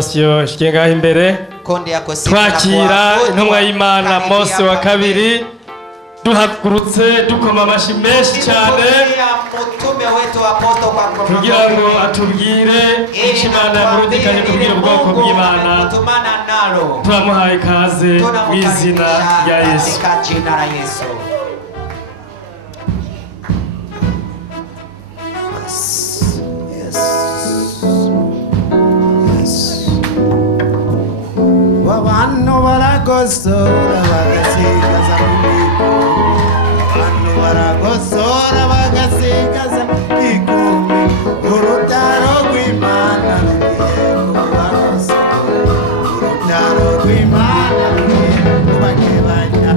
Shikenga imbere twakira intumwa y'Imana Mose wa kabiri duhagurutse dukoma amashi menshi cyane kugira ngo atubwire Imana yamurudikanye kubwira ubwoko bw'Imana. Turamuhaye ikaze mu izina rya Yesu. Abantu baragosora bagasigaza abantu baragosora bagasigaza igumi urutaro rw'Imana rugiye kubagosora urutaro rw'Imana rugiye kubakebanya.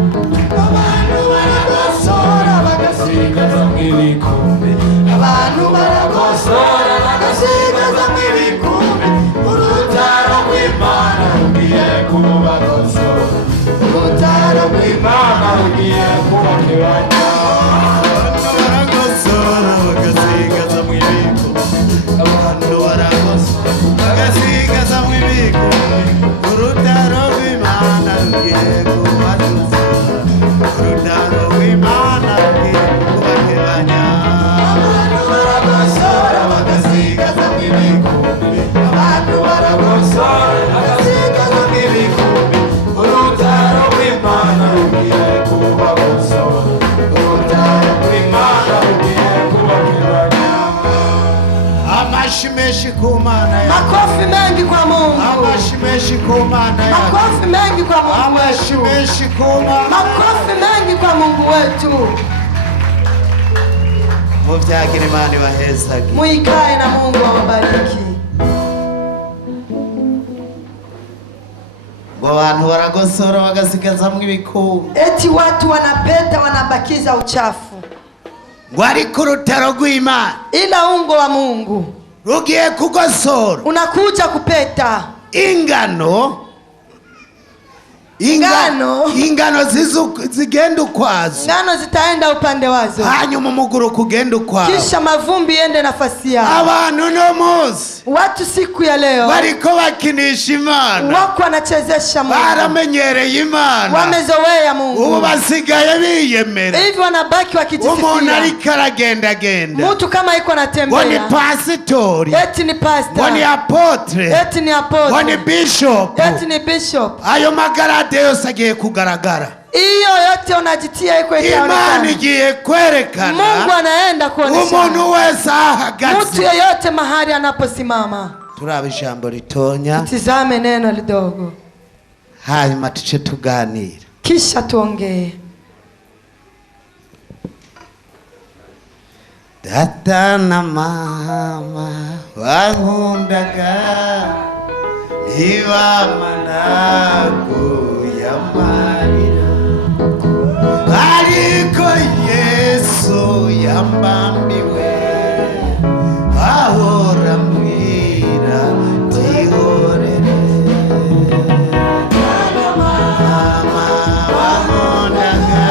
Abantu baragosora bagasigaza ibikombe abantu baragosora bagasigaza ibikombe urutaro rw'Imana rugiye kubagosora urutaro rw'Imana rugiye kubakebanya. Baragosora bagasigaza mu ibikombe abantu baragosora bagasigaza mu ibikombe urutaro rw'Imana rugiye kubagosora urutaro rw'Imana rugiye kubakebanya. Abantu baragosora bagasigaza mu ibikombe abantu baragosora bagasigaza mu ibikombe urutaro rw'Imana rugiye kubagosora urutaro rw'Imana rugiye kubakebanya. Amashi menshi ku Mana yawe, makofi mengi kwa Mungu, amashi menshi ku Mana yawe, makofi mengi kwa Mungu amashi wetu, menshi ku Mana, makofi mengi kwa Mungu wetu. Muvyagire Imana ibahezage, Muikae na Mungu awabariki. Abantu baragosora bagasigaza mu ibikombe Eti watu wanapeta wanabakiza uchafu, ngo ariko urutaro rw'Imana ila ungo wa Mungu rugiye kugosora unakuja kupeta ingano zigenda ukwazo, ngano zitaenda upande wazo, hanyuma umuguru kugenda ukwazo, kisha mavumbi yende nafasi yao. Abantu no Mose Watu siku ya leo bariko bakinisha Imana, wako wanachezesha Mungu, baramenyereye Imana, wamezoea Mungu, ubu basigaye biyemera, hivi wanabaki wakijisifia. Umuntu ariko aragendagenda, Mtu kama iko anatembea, ngo ni pasitori, eti ni pastor, ngo ni apotre, eti ni apostle, ngo ni bishop, eti ni bishop. ayo magarade yose agiye kugaragara. Iyo yote unajitia iko itaonekana. Imana igiye kwerekana, Mungu anaenda kuonesha umuntu wese ahagaze, mtu yeyote mahali anaposimama. Turaba ijambo ritonya, Tizame neno lidogo, hanyuma tuce tuganira, kisha tuongee. Data na mama wankundaga ibamanago yamarira, ariko Yesu yambambiwe ahora mbwira tihorere. Mama wankundaga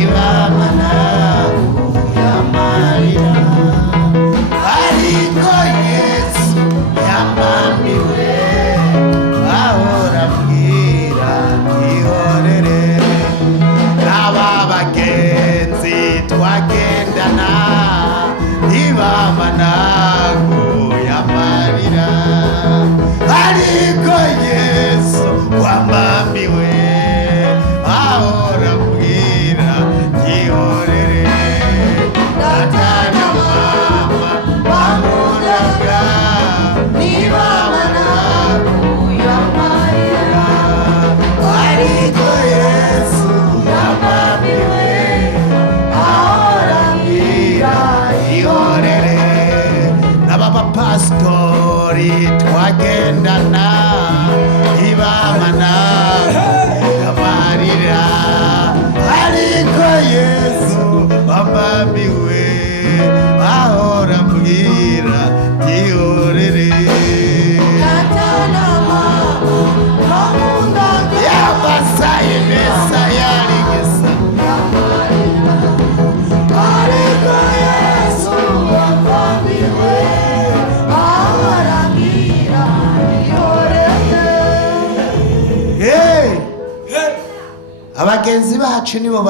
ibamanago yamarira, ariko Yesu yambambiwe ahora mbwira tihorere. Aba bagenzi twagendana ibamanago yamarira, ariko Yesu wambambiwe ahora mbwira tihorere. Data na mama bankundaga ibamanago yamarira, ariko Yesu yambambiwe ahora mbwira tihorere. N'abapasitori twagendana ibamanago yamarira, ariko Yesu wambambiwe ahora mbwira tihorere. Data na mama bankundaga yabasaye mesa yarigesa, ariko Yesu wambambiwe ahora mbwira abagenzi bacu nibo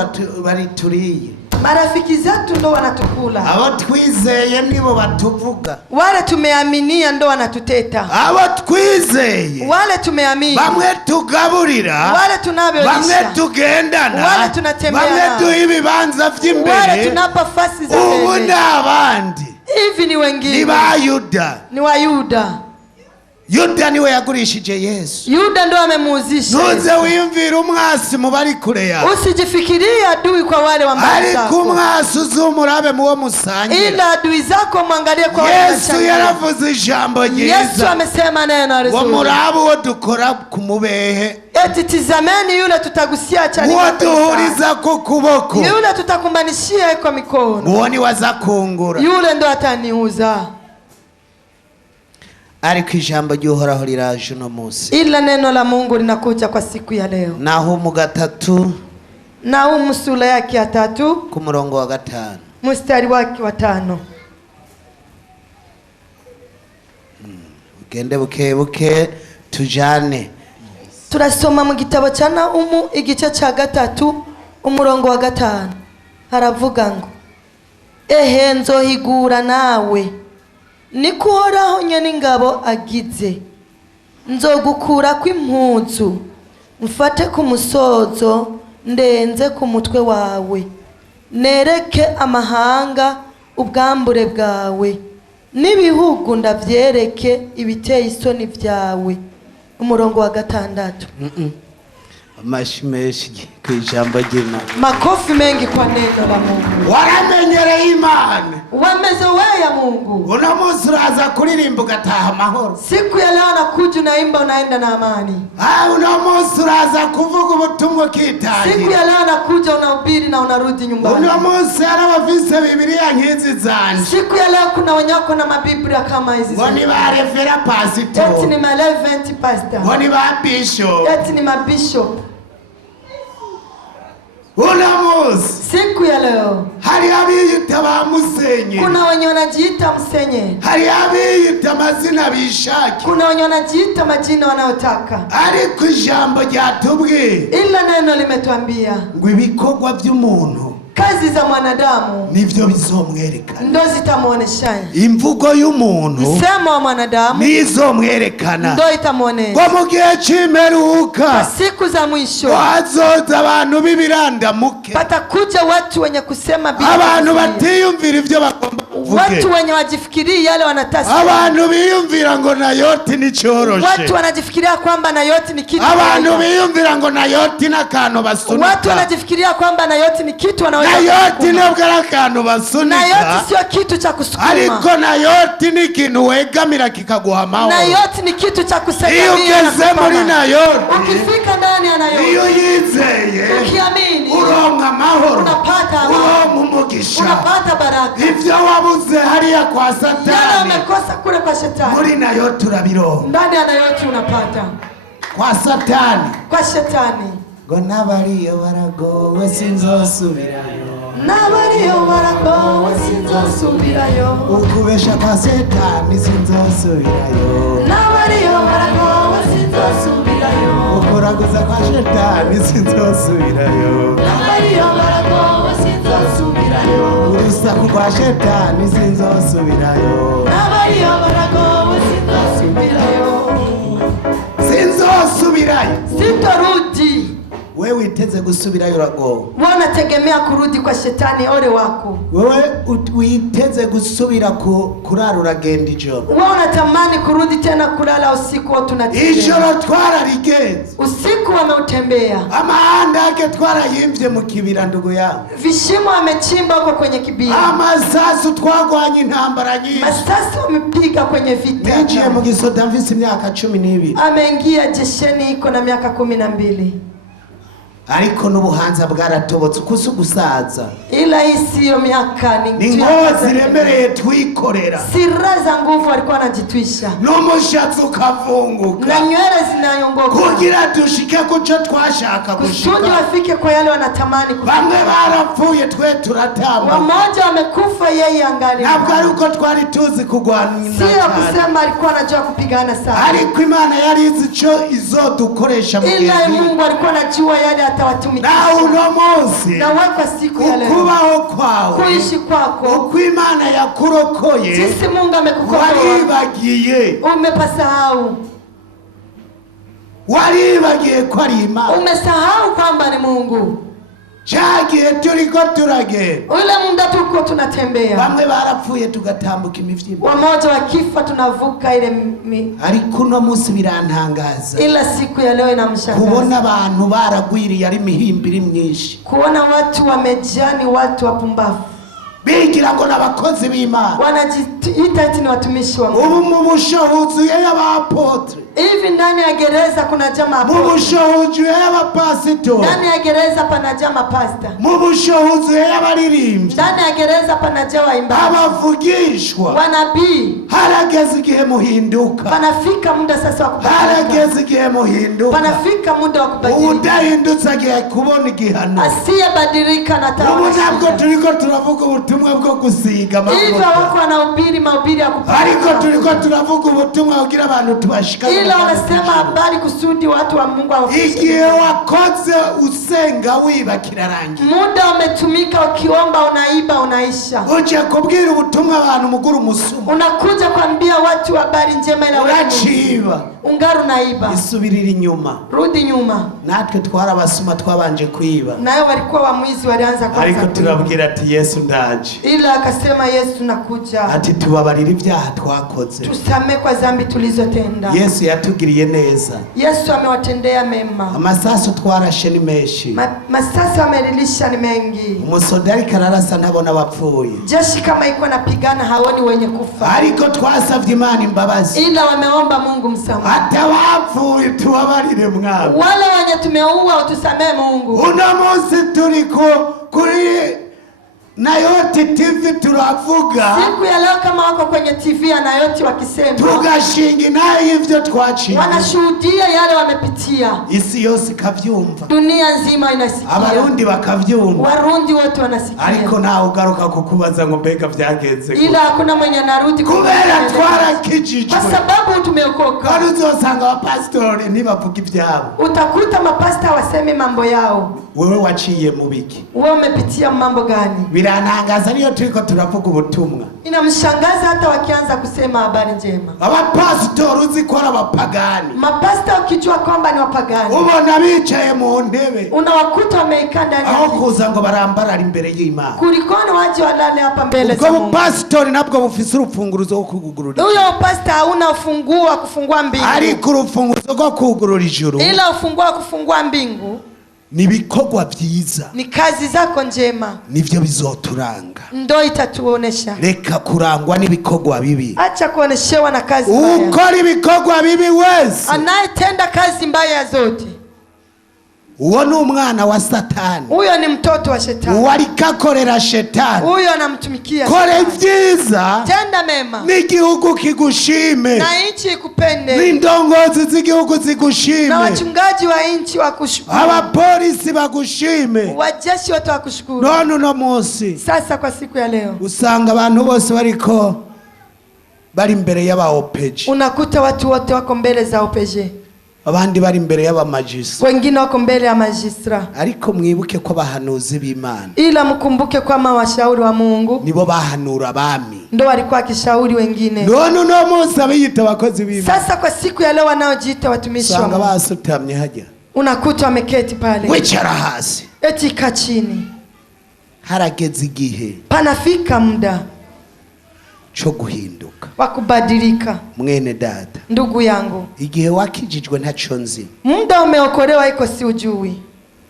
barituriye, marafiki zetu ndo wanatukula, abo twizeye nibo batuvuga, wale tumeaminia ndo wanatuteta, abo twizeye wale tumeamini, bamwe tugaburira, wale tunabyolisha, bamwe tugendana, wale tunatembea, bamwe tuibibanza vy'imbere, wale tunapa fasi za mbere, ubu mbele. n'abandi Hivi ni wengine, ni ba Yuda, ni wa Yuda. Yuda niwe yagurishije Yesu. Yuda ndo amemuuzisha. Ntuze wiyumvira umwasi mu bari kure yawe, usijifikirie adui kwa wale wa mbali zako, ariko umwasi uzumurabe muwo musangira, ila adui zako mwangalie kwa wale Yesu yaravuze ijambo ryiza. Yesu amesema neno wa zuri, murabe uwo dukora ku mubehe, eti tizameni yule tutagusia chani, uwo duhuriza ku kuboko, yule tutakumbanishia kwa mikono, uwo ni wazakungura, yule ndo ataniuza. Ariko ijambo ry'Uhoraho riraje uno munsi, ila neno la Mungu linakuja kwa siku ya leo. Nahumu 3 Nahumu sura yake ya 3 ku murongo wa 5 mstari wake wa 5. Ugende buke tujane. Turasoma mu gitabo cya Nahumu igice cya 3 umurongo wa 5. Haravuga ngo, ehe nzohigura nawe niko Uhoraho nyene ingabo agize, nzogukura kw'impuzu mfate ku musozo ndenze ku mutwe wawe, nereke amahanga ubwambure bwawe, n'ibihugu ndavyereke ibiteye isoni vyawe. Umurongo wa 6. Amashimeshi kwijambo ry'Imana, makofi mengi kwa neno la Mungu. Waramenyereye Imana, wamezoea Mungu, uno munsi uraza kuririmba ugataha amahoro, siku ya leo nakuja unaimba unaenda na amani, uno munsi uraza kuvuga ubutumwa kitangira, siku ya leo nakuja unahubiri na unarudi nyumbani, uno munsi arabafise Biblia nkizi zanje, siku ya leo kuna wenyako na mabiblia kama hizi ngo ni ba refera pastor, eti ni ma relevant pastor, ngo ni ba bishop, eti ni mabishop. uno munsi Siku ya leo hari abiyita ba musenye, kuna wenye wanajiita msenye, hari abiyita amazina bishaki, kuna wenye wanajiita majina wanayotaka, ariko ijambo ryatubwiye, ila neno limetuambia ngo ibikorwa by'umuntu kazi za mwanadamu nivyo bizomwerekana, ndo zitamuonesha, imvugo y'umuntu msemo wa mwanadamu nizomwerekana, ndo itamuonesha. ngo mu gihe cy'imperuka Siku za mwisho hazoza abantu b'ibirandamuke, patakuja watu wenye kusema bila abantu kufikiria, batiyumvira ivyo bagomba kuvuga, watu wenye wajifikiria yale wanataka, abantu biyumvira ngo nayoti ni cyoroshe, watu wanajifikiria kwamba Nayoti ni kitu, abantu biyumvira ngo nayoti n'akantu basunika, watu wanajifikiria kwamba Nayoti ni kitu wanaweza nayoti nabwo ari akantu basunika, Nayoti sio kitu cha kusukuma, ariko nayoti ni ikintu wegamira kikaguha amahoro, Nayoti ni kitu cha kusegamia. iyo ugeze muri Nayoti, ukifika ndani ya Nayoti, iyo yizeye ukiamini, uronka amahoro, unapata amani, uronka umugisha, unapata baraka. ivyo wabuze hariya kwa Yale Satani, umekosa kule kwa Shetani, muri Nayoti urabironka, ndani ya Nayoti unapata. kwa Satani Kwa Shetani, ngo nabariyo baragowe sinzosubirayo, n'abariyo baragowe sinzosubirayo, ukubesha kwa Satani sinzosubirayo, n'abariyo baragowe sinzosubirayo, ukuraguza kwa Shetani sinzosubirayo, n'abariyo baragowe sinzosubirayo, urusaku kwa Shetani sinzosubirayo, n'abariyo baragowe sinzosubirayo, sinzosubirayo. sitorudi. Wewe witeze gusubirayo uragowe, Wewe unategemea kurudi kwa Shetani, ole wako. wewe witeze gusubira kurara uragenda ijoro, Wewe unatamani kurudi tena kulala usiku, wote tunatembea ijoro twararigenze, usiku, wameutembea amahanda yake twarayimvye mu kibira, ndugu yangu, vishimo amechimba huko kwenye kibira, amasasu twagwanye intambara nyinshi, masasi wamepiga kwenye vita. ninjiye mu gisoda mfise imyaka 12, ameingia jesheni iko na miaka 12, ariko n'ubuhanza bwaratobotse kuko gusaza, ila hii siyo miaka, ni ngozi ziremereye twikorera, silaha za nguvu alikuwa anajitwisha, n'umushatsi ukavunguka, na nywele zinayongoka, kugira dushike kuco twashaka gushika, kusudi wafike kwa yale wanatamani kufika. bamwe barapfuye twe turatamba, Wamoja wamekufa, yeye angali. ntabwo ari uko twari tuzi kugwana, sio kusema alikuwa anajua kupigana sana, ariko Imana yari izi ico izodukoresha mu gihe, ila Mungu alikuwa anajua yale atawatumikisha. Na uno munsi Na wewe kwa siku ya leo ukubaho kwawe, kuishi kwako, uko Imana yakurokoye, jinsi Mungu amekukomboa, waribagiye, umepasahau. Waribagiye ko ari Imana, umesahau kwamba ni Mungu. Chagiye turiko turagenda, ule muda tuko tunatembea, bamwe barapfuye tugatambuka imivyimba, wamoja wakifa tunavuka ile ariko uno munsi birantangaza, ila siku ya leo inamshangaza kubona abantu baragwiriye ari mihimbiri myinshi, kuona watu wamejani, watu wapumbavu bigira ngo nabakozi b'Imana, wanajiita eti ni watumishi wa Mungu. ubu mu bushobozi y'abapotre, hivi ndani ya gereza kuna jamaa mu bushobozi y'abapastor, ndani ya gereza pana jamaa pastor, mu bushobozi y'abaririmbyi, ndani ya gereza pana jamaa waimbaji, abavugishwa, wanabii. harageze igihe muhinduka, panafika muda sasa wa kubadilika, harageze igihe muhinduka, panafika muda wa kubadilika. udahindutse agiye kubona igihano, asiyebadilika na ubu ntabwo turiko turavuga ubutumwa bwo gusiga amavuta, hivyo wako wanahubiri mahubiri ya kupaka, ariko turiko turavuga ubutumwa kugira abantu tubashika, ila wanasema habari kusudi watu wa Mungu wafikie. igihe wakoze usenga wiba kirarangira, muda umetumika ukiomba unaiba unaisha, uje kubwira ubutumwa abantu muguru musuma, unakuja kuambia watu habari njema ila uraciba, ungaru naiba. isubirira inyuma, rudi nyuma. natwe twarabasuma twabanje kwiba, nayo walikuwa wamwizi walianza kwanza, ariko turabwira ati Yesu ndaje, ila akasema Yesu nakuja, ati tubabarira ibyaha twakoze, tusame kwa dhambi tulizotenda. Yesu yatugiriye neza, Yesu amewatendea mema, amasasu twarashe ni menshi, masasi wamerilisha ni mengi, umusodari kararasa ntabona bapfuye, jeshi kama iko napigana haoni wenye kufa, ariko twasavye Imana imbabazi, ila wameomba Mungu msamaha, hata bapfuye tubabarire Mwami, wale wenye tumeua utusamee Mungu. uno munsi turiko kuri NAOTH TV turavuga, siku ya leo kama wako kwenye TV ya NAOTH wakisema, tugashinga nayo ivyo twaciye, wanashuhudia yale wamepitia, isi yose kavyumva, dunia nzima inasikia, abarundi bakavyumva, warundi wote wanasikia, ariko nawe ugaruka kukubaza ngo mbega vyagenze, ila hakuna mwenye narudi kubera twarakijijwe, kwa sababu tumeokoka. kandi uzosanga abapastori ntibavuga ivyabo, utakuta mapasta wasemi mambo yao. wewe waciye mu biki? Wewe umepitia mambo gani? Biranangaza niyo turiko turavuga ubutumwa, inamshangaza hata wakianza kusema habari njema. abapastori uzikora abapagani, mapasta ukijua kwamba ni wapagani, ubona bicaye mu ntebe, unawakuta wamekaa ndani ya aho kuza ngo barambarara imbere y'Imana, kulikoni waje walale hapa mbele za Mungu. ubwo pastori nabwo bufise urufunguruzo rwo kugurura, huyo pasta hauna ufunguo wa kufungua mbingu, ariko urufunguruzo rwo kugurura ijuru, ila ufunguo wa kufungua mbingu ni bikorwa vyiza, ni kazi zako njema, nivyo bizoturanga, ndo itatuonesha. reka kurangwa n'ibikorwa bibi, acha kuoneshewa na kazi mbaya. ukora ibikorwa bibi wese, anayetenda kazi mbaya zote, uwo ni umwana wa Satani, huyo ni mtoto wa Shetani, warikakorera Shetani, huyo anamtumikia kore Shetani. vyiza, tenda mema, n'igihugu kigushime, na nchi ikupende, n'indongozi z'igihugu zigushime, na wachungaji wa nchi wakushukuru, abapolisi bagushime, wajeshi wote wakushukuru. none uno munsi Sasa kwa siku ya leo usanga abantu bose bariko bari imbere y'abaOPG, unakuta watu wote wako mbele za OPG, abandi bari imbere y'abamajistra, wengine wako mbele ya majistra. ariko mwibuke ko abahanuzi b'Imana, ila mkumbuke kwamba washauri wa Mungu nibo bahanura abami, ndo walikuwa kishauri wengine. none uno munsi abiyita abakozi b'Imana, Sasa kwa siku ya leo wanaojiita watumishi wa usanga Mungu basutamye hajya, unakuta wameketi pale, wicara hasi, eti kaa chini. harageze igihe Panafika muda cyo guhinduka, wa kubadilika. mwene data, Ndugu yangu, igihe wakijijwe ntaco nzi, muda umeokolewa iko si ujui,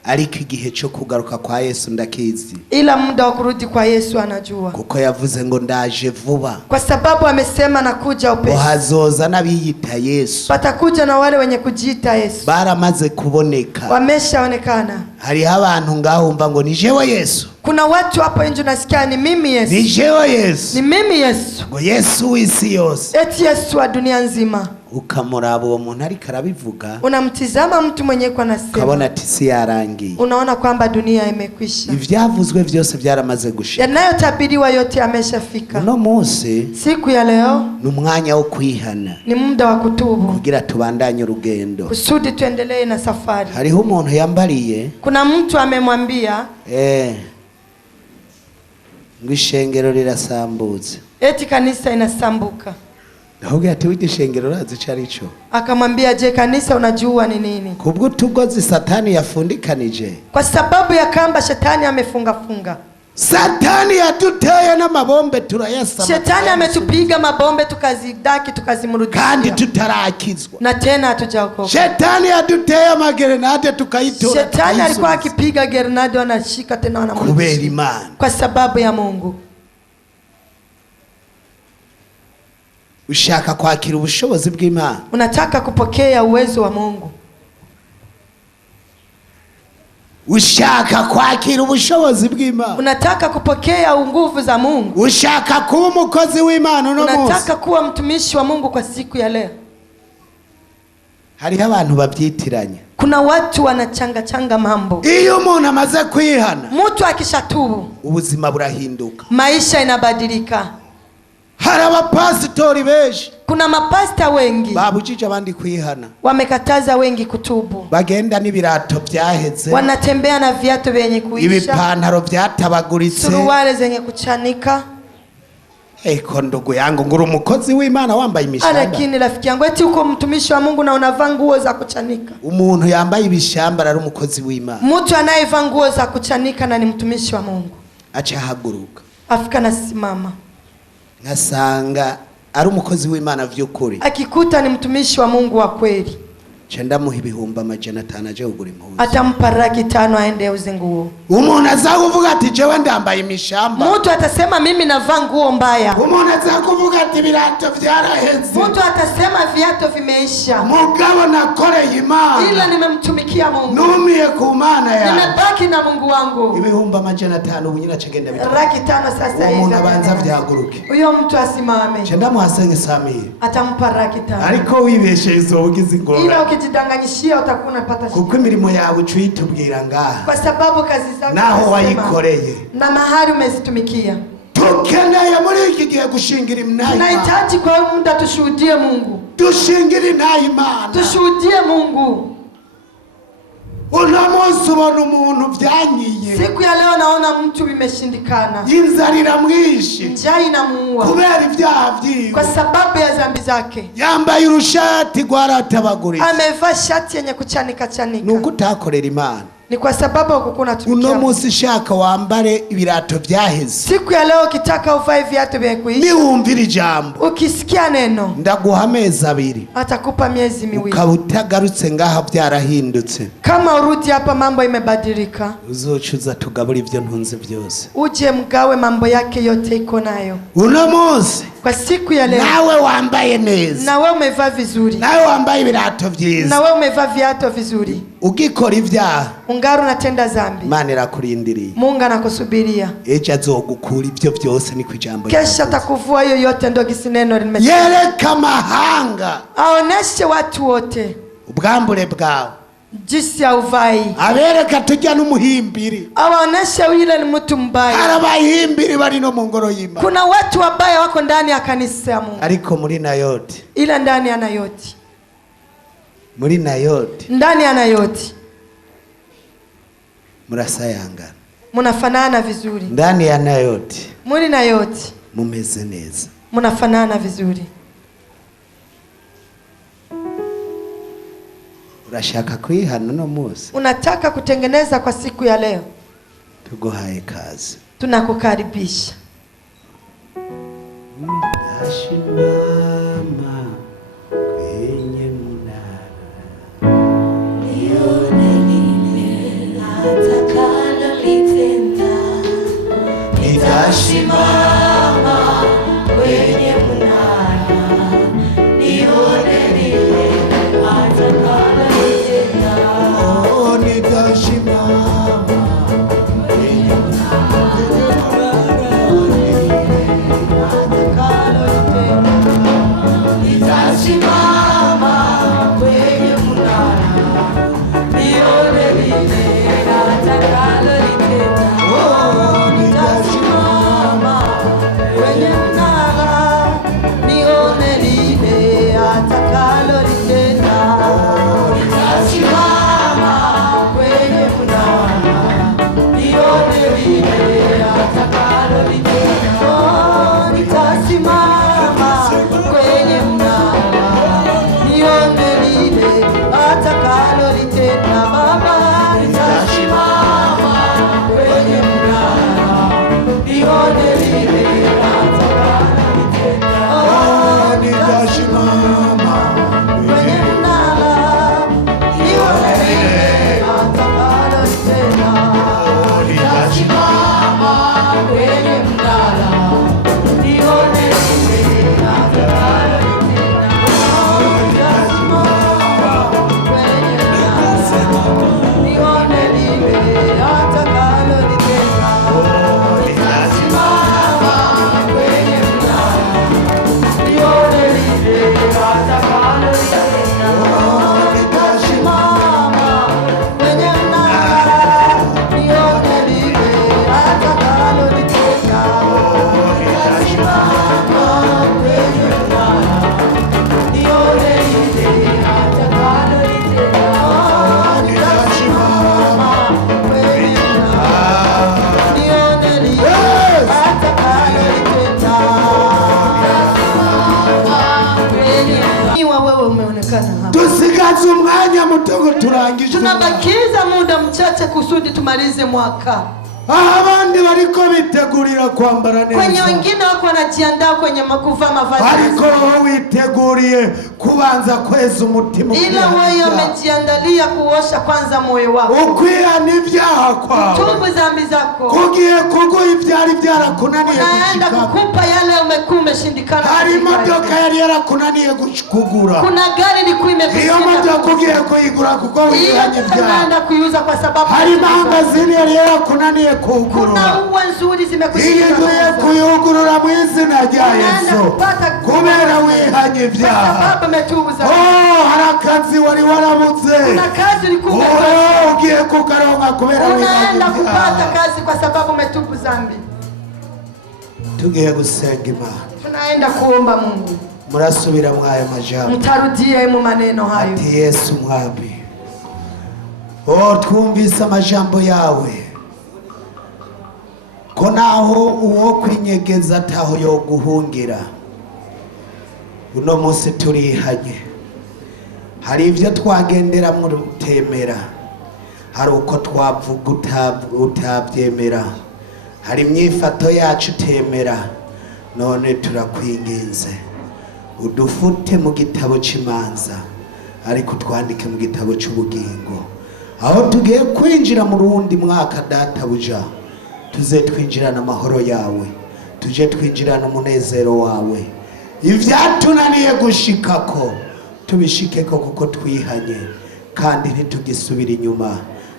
ariko igihe cyo kugaruka kwa Yesu ndakizi, ila muda wa kurudi kwa Yesu anajua, kuko yavuze ngo ndaje vuba, kwa sababu amesema nakuja upesi. hazoza n'abiyita Yesu, Patakuja na wale wenye kujiita Yesu, baramaze kuboneka, wameshaonekana. hariho abantu ngahumva ngo ni jewe Yesu, Kuna watu hapo nje nasikia ni mimi Yesu, ni jewe Yesu, ni mimi Yesu, ngo Yesu w'isi yose, eti Yesu wa dunia nzima. ukamuraba uwo muntu ariko arabivuga, unamtizama mtu mwenye kwa nasema, ukabona ati si yarangiye, unaona kwamba dunia imekwisha, ivyavuzwe byose byaramaze gushika, yanayotabiriwa yote yameshafika. Uno Mose siku ya leo ni umwanya wo kwihana, ni muda wa kutubu kugira tubandanye urugendo, kusudi tuendelee na safari. Hariho umuntu yambariye, kuna mtu amemwambia ngo ishengero rirasambutse, eti kanisa inasambuka. Ndavuga ati wiki shengero razi carico. Akamwambia, je, kanisa unajua ni nini? Kubwo tugozi satani yafundikanije, kwa sababu ya kamba shetani amefunga. Satani yatuteye na mabombe turayasama, shetani ametupiga mabombe tukazidaki tukazimurudia, kandi tutarakizwa, na tena hatujaokoka. Shetani yatuteye magerenade tukaitora, shetani alikuwa akipiga gerenade wanashika tena wanamrudisha, kubera Imana, kwa sababu ya Mungu. Ushaka kwakira ubushobozi bw'Imana, unataka kupokea uwezo wa Mungu, ushaka kwakira ubushobozi bw'Imana, unataka kupokea nguvu za Mungu, ushaka kuba umukozi w'Imana, unataka kuwa mtumishi wa Mungu kwa siku ya leo. Hariho abantu babyitiranya, kuna watu wanachanga mambo. Iyo umuntu amaze kwihana, mtu akishatubu, ubuzima burahinduka, maisha inabadilika. Hari abapasitori benshi, kuna mapasta wengi babujije abandi kwihana, wamekataza wengi kutubu, bagenda n'ibirato byaheze, wanatembea na viatu vyenye kuisha, ibipantaro byatabaguritse, suruwale zenye kuchanika. Eko ndugu yangu, nguru umukozi w'Imana wambaye imishamba, lakini rafiki yangu, eti uko mtumishi wa Mungu na unavaa nguo za kuchanika? Umuntu yambaye ibishamba ari umukozi w'Imana, mtu anayevaa nguo za kuchanika na ni mtumishi wa Mungu, acha haguruka, afika na simama, ngasanga ari umukozi w'Imana vy'ukuri, akikuta ni mtumishi wa Mungu wa kweli, chenda muha ibihumbi 500 aje kugura impuzu, atampa laki 5 aende uze nguo. Umuntu azakuvuga ati jewe ndambaye imishamba, mtu atasema mimi navaa nguo mbaya. Umuntu azakuvuga ati birato vyaraheze, mtu atasema viatu vimeisha. Mugabo nakoreye Imana, ila nimemtumikia Mungu, numiye ku Mana ya, nimebaki na Mungu wangu. Ibihumbi 500 ubunyina chagenda bitatu, laki 5 sasa hivi. Umuntu abanza vyaguruke, huyo mtu asimame, chenda muhasenge Samir, atampa laki 5. Ariko wibeshe izobugize ingora, ila ukijidanganyishia utakuwa unapata shida, kuko imirimo yawe ucitubwira ngaha, kwa sababu kazi zako naho wayikoreye na mahali umezitumikia. Tukeneye muri iki gihe gushingira Imana, tunahitaji kwa muda tushuhudie Mungu, dushingire Imana, tushuhudie Mungu. Uno munsi ubona umuntu byanyiye, siku ya leo naona mtu imeshindikana, inzarira mwishi, njaa inamuua kubera ibyaha vyiwe, kwa sababu ya dhambi zake. Yambaye urushati rwaratabagurika, amevaa shati yenye kuchanika chanika, nuko utakorera Imana, ni kwa sababu ukukuna tumikia. Uno munsi shaka wambare ibirato byaheze, siku ya leo ukitaka uvae viatu vya kuisha, niwumvira ijambo, ukisikia neno, ndaguha amezi 2, atakupa miezi 2, ukaba utagarutse ngaha byarahindutse. Kama urudi hapa mambo imebadilika, uzocuza tugabura ibyo ntunze byose, uje mgawe mambo yake yote iko nayo. Uno munsi kwa siku ya leo, nawe wambaye neza, nawe umevaa vizuri, nawe wambaye ibirato byiza, nawe umevaa viatu vizuri, ugikora ibyaha, ungaru natenda zambi, Imana irakurindiriye, Mungu anakusubiria, ejo azogukura ibyo byose, ni kwijambo, kesha atakuvua hiyo yote, ndo gisineno limesema. yereka mahanga, aoneshe watu wote ubwambure bwawe, jinsi ya uvai, abereka tujya n'umuhimbiri, awaoneshe yule ni mtu mbaya. arabahimbiri bari no mu ngoro y'Imana, kuna watu wabaya wako ndani ya kanisa ya Mungu, ariko muri NAOTH, ila ndani ya NAOTH, muri NAOTH, ndani ya NAOTH murasayangana, munafanana vizuri, ndani ya NAOTH, muri NAOTH mumeze neza, munafanana vizuri. urashaka kwihana no munsi, unataka kutengeneza kwa siku ya leo, tuguhaye kazi, tunakukaribisha. Nitashimama kwenye mnara, nione lile atakalolitenda. Nitasimama kwenye mnara, nione lile atakalolitenda. oh, nitasimama kwenye mnara, Atakalolitenda. tusigaze umwanya muto ngo turangije. Tunabakiza muda mchache kusudi tumalize mwaka. Abandi bariko bitegurira kwambara neza. Kwenye wengine wako wanajiandaa kwenye kuvaa mavazi. Ariko wowe witeguriye kubanza kweza umutima. Ila wewe umejiandalia kuosha kwanza moyo wako. Ukwihana ibyaha kwawe. Tubu dhambi zako. Kugiye kuguha ibyari byarakunaniye gushika. Naenda kukupa yale umekuwa umeshindikana. Hari imodoka yari yarakunaniye kugura. Kuna gari ilikuwa imekushinda. Iyo modoka ugiye kuyigura kuko wihanye ibyaha. Naenda kuiuza kwa sababu. Hari mangazini yari yarakunaniye kugura. Kuna uwa nzuri zimekushinda. Igiye kuyugurura mu izina rya Yesu. Kubera wihanye ibyaha. Kwa sababu umetubu dhambi. Hari akazi wari warabuze. Kuna kazi ulikuwa umekosa. Ugiye kukaronka kubera wihanye ibyaha. Unaenda kupata kazi kwa sababu umetubu dhambi. Tugiye gusenga Imana. Tunaenda kuomba Mungu. Murasubira mwayo majambo. Mtarudie mu maneno hayo. Ati Yesu mwami. Twumvise amajambo yawe. Ko naho uwo kwinyegeza ataho yo guhungira. Uno munsi turihanye. Hari ivyo twagendera mu rutemera. Hari uko twavuga utabyemera. Hari imyifato yacu temera. None turakwinginze. Udufute mu gitabo cy'imanza. Ariko twandike mu gitabo cy'ubugingo. Aho tugiye kwinjira mu rundi mwaka databuja. Tuze twinjirana amahoro yawe. Tuje twinjirana umunezero wawe. Ivyatunaniye gushikako tubishikeko kuko twihanye kandi ntitugisubira inyuma.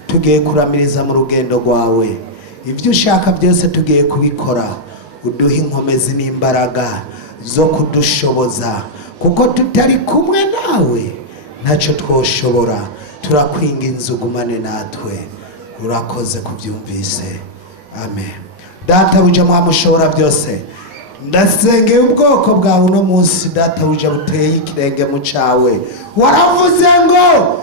Tugiye kuramiriza mu rugendo rwawe. Ivyo ushaka byose tugiye kubikora. Uduhe inkomezi n'imbaraga zo kudushoboza kuko tutari kumwe nawe ntacyo twoshobora. Turakwinginze ugumane natwe. Urakoze kubyumvise. Amen. Databuja mwamushobora byose. Ndasengeye ubwoko bwawe uno munsi databuja buteye ikirenge mu cawe. Waravuze ngo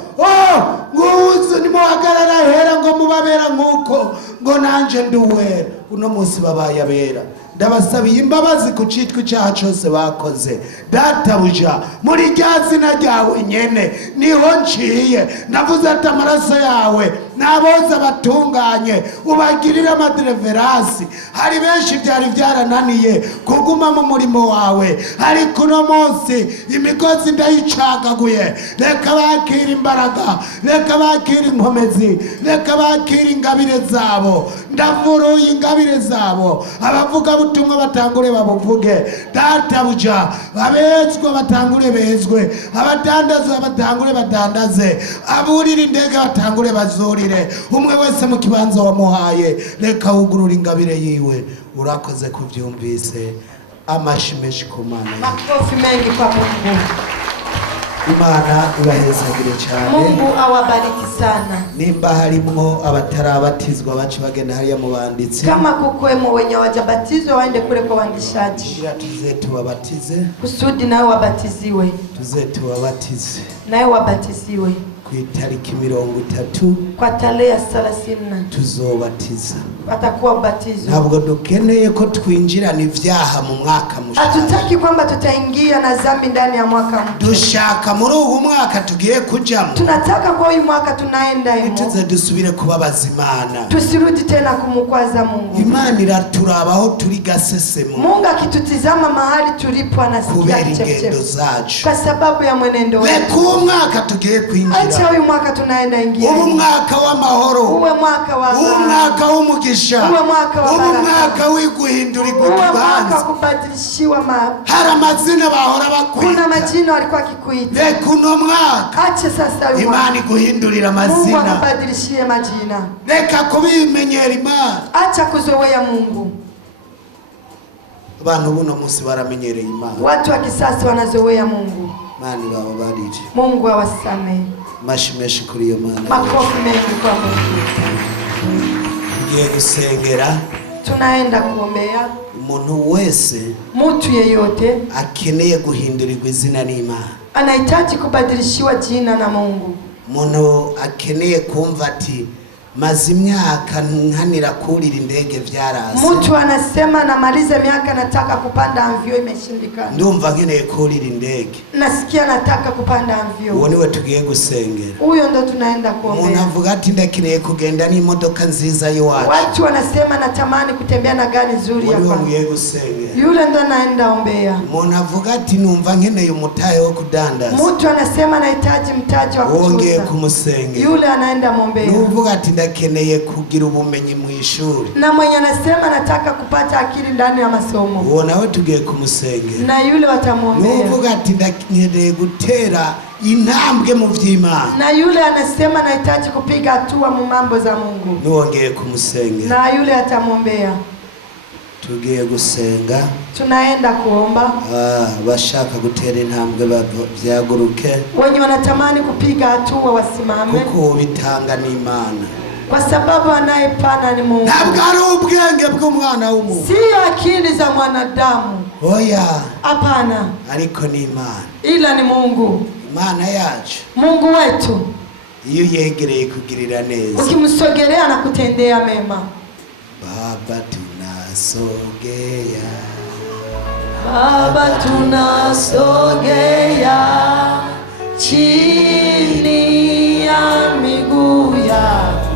nguze nimuhagarara hera ngo mubabera nkuko ngo nanje nduwe. Uno munsi babaye abera. Ndabasabiye imbabazi ku citwa icyaha cyose bakoze. Databuja muri rya zina ryawe nyene niho nciye. Navuze ati amaraso yawe naboza batunganye ubagirira amadereverasi. Hari benshi byari byarananiye kuguma mu murimo wawe, ariko uno munsi imigozi ndayicagaguye. Reka bakira imbaraga, reka bakira inkomezi, reka bakira ingabire zabo. Ndavuruye ingabire zabo. Abavuga butumwa batangure babuvuge. Databuja abezwe batangure bezwe, abadandazwa batangure badandaze, aburira indege batangure bazurire. Umwe wese mu kibanza wamuhaye reka wugurura ingabire yiwe. Urakoze kubyumvise. Amashimeshi ku Mana. Makofi mengi kwa Mungu. Imana ibahezagire cyane. Mungu awabariki sana. Nimba harimwo abatarabatizwa bacu bagenda hariya mu banditsi. Kama kukwemo wenye wajabatizwa waende kule kwa waandishaji. Ila tuze tubabatize. Kusudi nao wabatiziwe. Tuze tubabatize. Nao wabatiziwe. Ku itariki 30 kwa tarehe 30 tuzobatiza. Watakuwa ubatizo. Ntabwo dukeneye ko twinjirana ivyaha mu mwaka mushya. Hatutaki kwamba tutaingia na dhambi ndani ya mwaka mpya. Dushaka muri uyu mwaka tugiye kujamo. Tunataka kwa uyu mwaka tunaenda himo. Tuze dusubire kubabaza Imana. Tusirudi tena kumukwaza Mungu. Imana iraturabaho turi gasesemo. Mungu akitutizama mahali tulipo anasikia ingendo zacu. Kwa sababu ya mwenendo wetu. Reka uyu mwaka tugiye kwinjira. Acha uyu mwaka tunaenda ingia. Uyu mwaka w'amahoro. Uwe mwaka wa amani. Uyu mwaka w'umugisha. Uwe mwaka wa baraka. Uyu mwaka w'iguhindurirwa ikibanza. Uwe mwaka kubadilishiwa hari amazina bahora bakwita. Kuna majina walikuwa kikuita. Reka uno mwaka. Acha sasa uyu mwaka. Imana iguhindurira amazina. Mungu akubadilishie majina. Reka kubimenyera Imana. Acha kuzoea Mungu. Abantu buno munsi baramenyereye Imana. Watu wa kisasa wanazoea Mungu. Mani bababarije. Mungu awasamehe. Mashimeshi kuri iyo Mana. Makofi mengi kwa Mungu. Tugiye gusengera. Tunaenda kuombea. Umuntu wese. Mtu yeyote. Akeneye guhindurirwa izina n'Imana. Anahitaji kubadilishiwa jina na Mungu. Umuntu akeneye kumva ati maze imyaka nkanira kurira indege vyarase. Mtu anasema namaliza miaka nataka kupanda amvyo imeshindikana. Ndumva nkeneye kurira indege. Nasikia nataka kupanda amvyo. Uwo niwe tugiye gusengera. Huyo ndo tunaenda kuombea. Umuntu avuga ati ndakeneye kugenda n'imodoka nziza yiwacu. Watu wanasema natamani kutembea na gari nzuri ya kwangu. Yule ndo naenda ombea. Umuntu avuga ati numva nkeneye umutahe wo kudandaza. Mtu anasema nahitaji mtaji wa kuchuza. Wongeye kumusengera. Yule anaenda muombea. Nuvuga ati ndakeneye kugira ubumenyi mu ishuri. Na mwenye anasema nataka kupata akili ndani ya masomo. Uwo nawe tugiye kumusengera. Na yule watamuombea. Nuvuga ati ndakeneye gutera intambwe mu vy'Imana. Na yule anasema nahitaji kupiga hatua mu mambo za Mungu. Nuwongeye kumusengera. Na yule atamuombea. Tugiye gusenga. Tunaenda kuomba. Bashaka gutera intambwe bavyaguruke. Wenye wanatamani kupiga hatua wasimame. Kuko bitanga n'Imana. Kwa sababu anayepana ni Mungu. Ntabwo ari ubwenge bw'umwana w'umuntu. Sio akili za mwanadamu. Oya. Hapana. Ariko ni Imana. Ila ni Mungu. Imana yacu. Mungu wetu. Iyo yegereye kugirira neza. Ukimsogelea na kutendea mema. Baba tunasogea. Baba tunasogea chini ya miguu yako.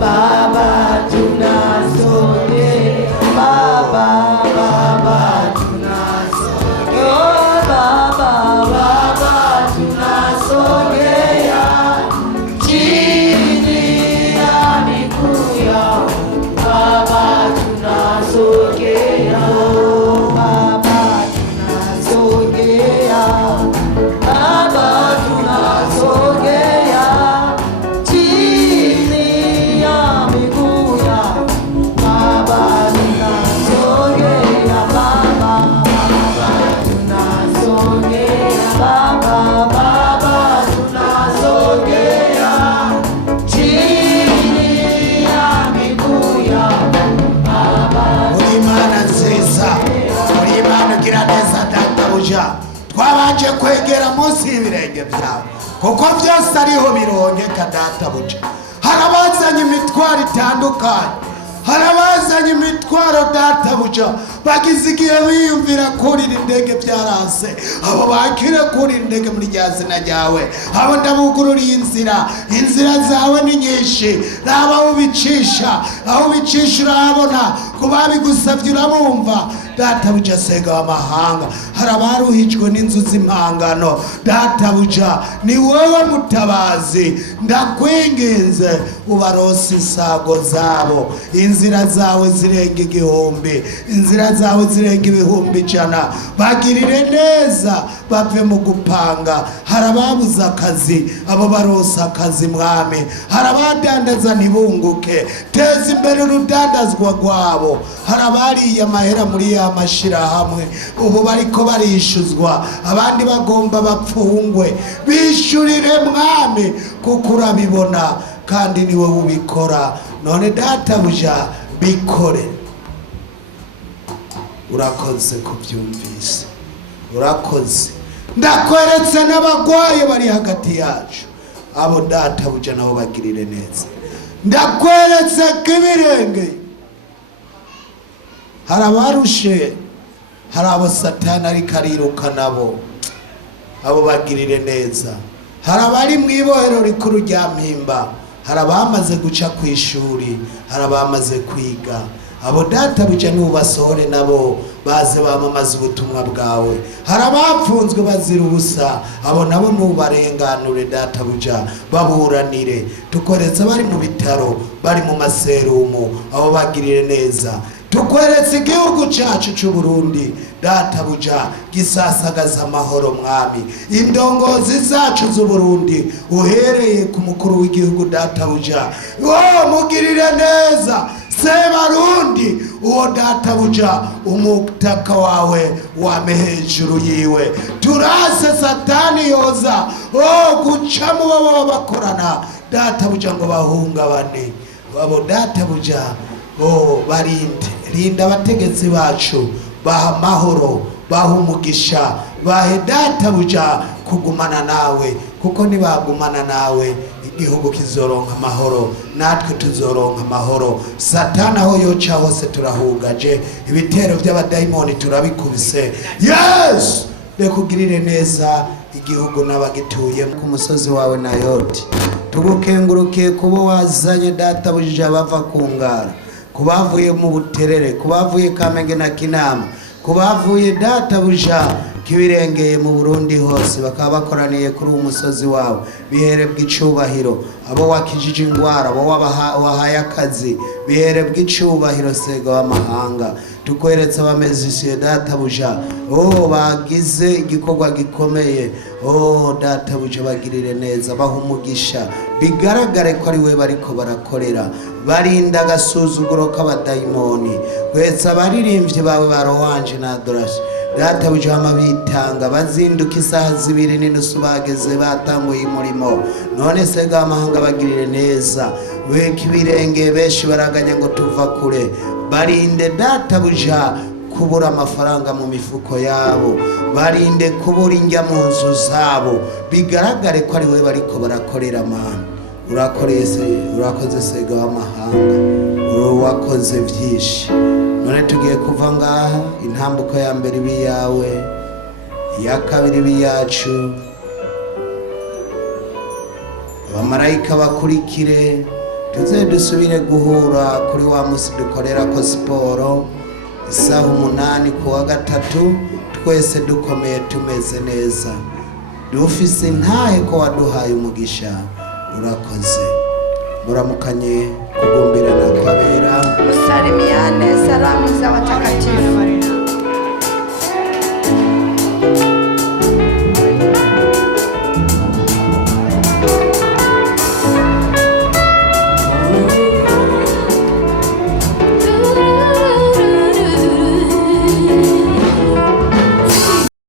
Baba tunasogea. Baba tunasogea. Oh Baba tunasogea chini ya miguu yako. Baba tunasogea. Baba tunasogea. Baba tunasogea chini ya miguu yako. Baba tunasogea. Baba tunasogea. Baba tunasogea chini ya miguu yako. Uri Imana nziza, uri Imana ugira neza databuja. Twabanje kwegera munsi y'ibirenge byawe kuko byose ariho birongeka databuja. Harabazanye imitwaro itandukanye, harabazanye imitwaro databuja. Bagize igihe biyumvira kurira indege byarase. Abo bakire kurira indege muri rya zina ryawe. Abo ndabugururiye inzira zawe ni nyinshi. Naba ubicisha, aho ubicisha urabona, kubabigusavye urabumva. Databuja sega w'amahanga, harabaruhijwe n'inzu z'impangano. Databuja ni wowe mutabazi, ndakwinginze ubarose isago zabo. Inzira zawe zirenga igihumbi, inzira zawe zirenga ibihumbi ijana. Bagirire neza bave mu gupanga. Harababuza akazi, abo barose akazi mwami. Harabadandaza ntibunguke, teza imbere urudandazwa rwabo. Harabariye amahera muri amashirahamwe, ubu bariko barishuzwa, abandi bagomba bapfungwe. Bishurire mwami kuko urabibona kandi niwe ubikora. None databuja bikore. Urakoze kubyumvise, urakoze. Ndakweretse n'abagwaye bari hagati yacu, abo databuja nabo bagirire neza. Ndakweretse kibirenge, harabarushe, harabo Satani ariko ariruka nabo, abo bagirire neza. Harabari mwibohero rikuru rya Mpimba, harabamaze guca ku ishuri, harabamaze kwiga. Abo databuja nubasohore nabo baze bamamaza ubutumwa bwawe. Harabapfunzwe bazira ubusa, abo nabo nubarenganure databuja baburanire. Tukoretse bari mu bitaro, bari mu maserumu, abo bagirire neza. Tukweretse igihugu cyacu cy'u Burundi databuja gisasagaza amahoro mwami. Indongozi zacu z'u Burundi uhereye ku mukuru w'igihugu databuja, mugirire neza. Sebarundi uwo databuja umutaka wawe wame hejuru yiwe. Turase Satani yoza guca mu babo bakorana databuja ngo bahungabane. Abo databuja barinde, rinda abategetsi bacu, baha amahoro, baha umugisha, bahe databuja kugumana nawe kuko nibagumana nawe igihugu kizoronka amahoro, natwe tuzoronka amahoro. Satani aho yoca hose turahugaje, ibitero by'abadayimoni turabikubise. Yes, rekugirire neza igihugu n'abagituye ku musozi wawe NAOTH. Tugukengurukiye kubo wazanye data bujije bava kungara, kubavuye mu buterere, kubavuye Kamenge na Kinama, kubavuye data buja kibirengeye mu Burundi hose, bakaba bakoraniye kuri umusozi wawe. Biherebwe icubahiro. Abo wakijije ingwara, abo wahaye akazi, biherebwe icubahiro Sega w'amahanga. Tukweretse abamezisiye data buja, bagize igikorwa gikomeye. Data buja bagirire neza, baha umugisha, bigaragare ko ari we bariko barakorera. Barinda agasuzuguro k'abadayimoni. Kwetsa abaririmbyi bawe barohanje na adoration. Data bujama bitanga, bazinduka isaha 2:30 bageze batanguye umurimo. None Sega amahanga bagirire neza, weka ibirenge benshi baraganya ngo tuva kure. Barinde data buja kubura amafaranga mu mifuko yabo, barinde kubura injya mu nzu zabo, bigaragare ko ari we bariko barakorera mana. Urakoze Sega w'amahanga, wakoze byinshi. None tugiye kuva ngaha, intambuko ya mbere ibi yawe, iya kabiri ibi yacu, abamarayika bakurikire, tuze dusubire guhura kuri wa musi dukorera ko siporo isaha 8 ku wa gatatu, twese dukomeye tumeze neza, dufise intahe ko waduhaye umugisha. Urakoze. Muramukanye kugumbira na kabera. Musalimiane salamu za watakatifu.